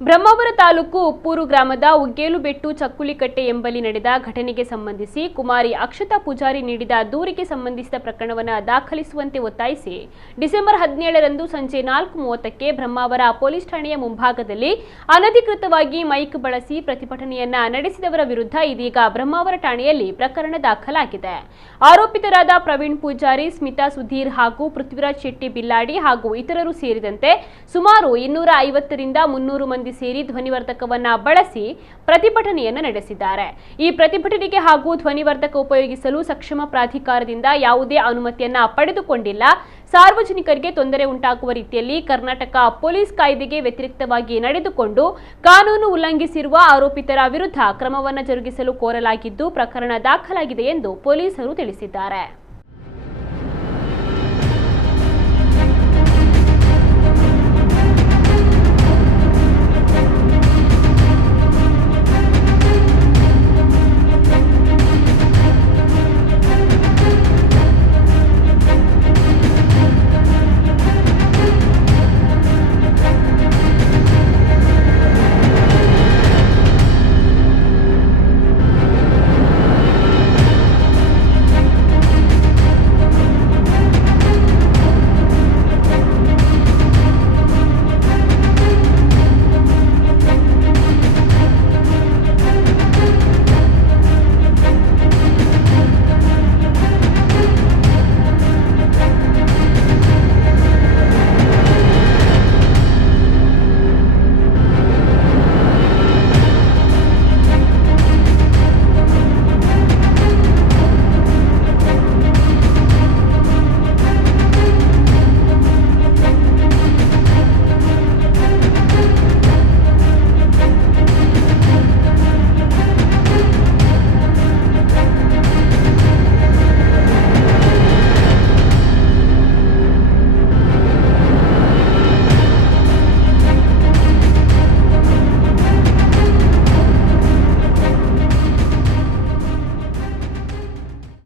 ಬ್ರಹ್ಮಾವರ ತಾಲೂಕು ಉಪ್ಪೂರು ಗ್ರಾಮದ ಉಗ್ಗೇಲುಬೆಟ್ಟು ಚಕ್ಕುಲಿಕಟ್ಟೆ ಎಂಬಲ್ಲಿ ನಡೆದ ಘಟನೆಗೆ ಸಂಬಂಧಿಸಿ ಕುಮಾರಿ ಅಕ್ಷತಾ ಪೂಜಾರಿ ನೀಡಿದ ದೂರಿಗೆ ಸಂಬಂಧಿಸಿದ ಪ್ರಕರಣವನ್ನು ದಾಖಲಿಸುವಂತೆ ಒತ್ತಾಯಿಸಿ ಡಿಸೆಂಬರ್ 17ರಂದು ಸಂಜೆ 4:30ಕ್ಕೆ ಬ್ರಹ್ಮಾವರ ಪೊಲೀಸ್ ಠಾಣೆಯ ಮುಂಭಾಗದಲ್ಲಿ ಅನಧಿಕೃತವಾಗಿ ಮೈಕ್ ಬಳಸಿ ಪ್ರತಿಭಟನೆಯನ್ನ ನಡೆಸಿದವರ ವಿರುದ್ಧ ಇದೀಗ ಬ್ರಹ್ಮಾವರ ಠಾಣೆಯಲ್ಲಿ ಪ್ರಕರಣ ದಾಖಲಾಗಿದೆ. ಆರೋಪಿತರಾದ ಪ್ರವೀಣ್ ಪೂಜಾರಿ, ಸ್ಮಿತಾ ಸುಧೀರ್ ಹಾಗೂ ಪೃಥ್ವಿರಾಜ್ ಶೆಟ್ಟಿ ಬಿಲ್ಲಾಡಿ ಹಾಗೂ ಇತರರು ಸೇರಿದಂತೆ ಸುಮಾರು 250ರಿಂದ 300 ಮಂದಿ ಸೇರಿ ಧ್ವನಿವರ್ಧಕವನ್ನ ಬಳಸಿ ಪ್ರತಿಭಟನೆಯನ್ನು ನಡೆಸಿದ್ದಾರೆ. ಈ ಪ್ರತಿಭಟನೆಗೆ ಹಾಗೂ ಧ್ವನಿವರ್ಧಕ ಉಪಯೋಗಿಸಲು ಸಕ್ಷಮ ಪ್ರಾಧಿಕಾರದಿಂದ ಯಾವುದೇ ಅನುಮತಿಯನ್ನ ಪಡೆದುಕೊಂಡಿಲ್ಲ. ಸಾರ್ವಜನಿಕರಿಗೆ ತೊಂದರೆ ಉಂಟಾಗುವ ರೀತಿಯಲ್ಲಿ ಕರ್ನಾಟಕ ಪೊಲೀಸ್ ಕಾಯ್ದೆಗೆ ವ್ಯತಿರಿಕ್ತವಾಗಿ ನಡೆದುಕೊಂಡು ಕಾನೂನು ಉಲ್ಲಂಘಿಸಿರುವ ಆರೋಪಿತರ ವಿರುದ್ಧ ಕ್ರಮವನ್ನು ಜರುಗಿಸಲು ಕೋರಲಾಗಿದ್ದು ಪ್ರಕರಣ ದಾಖಲಾಗಿದೆ ಎಂದು ಪೊಲೀಸರು ತಿಳಿಸಿದ್ದಾರೆ.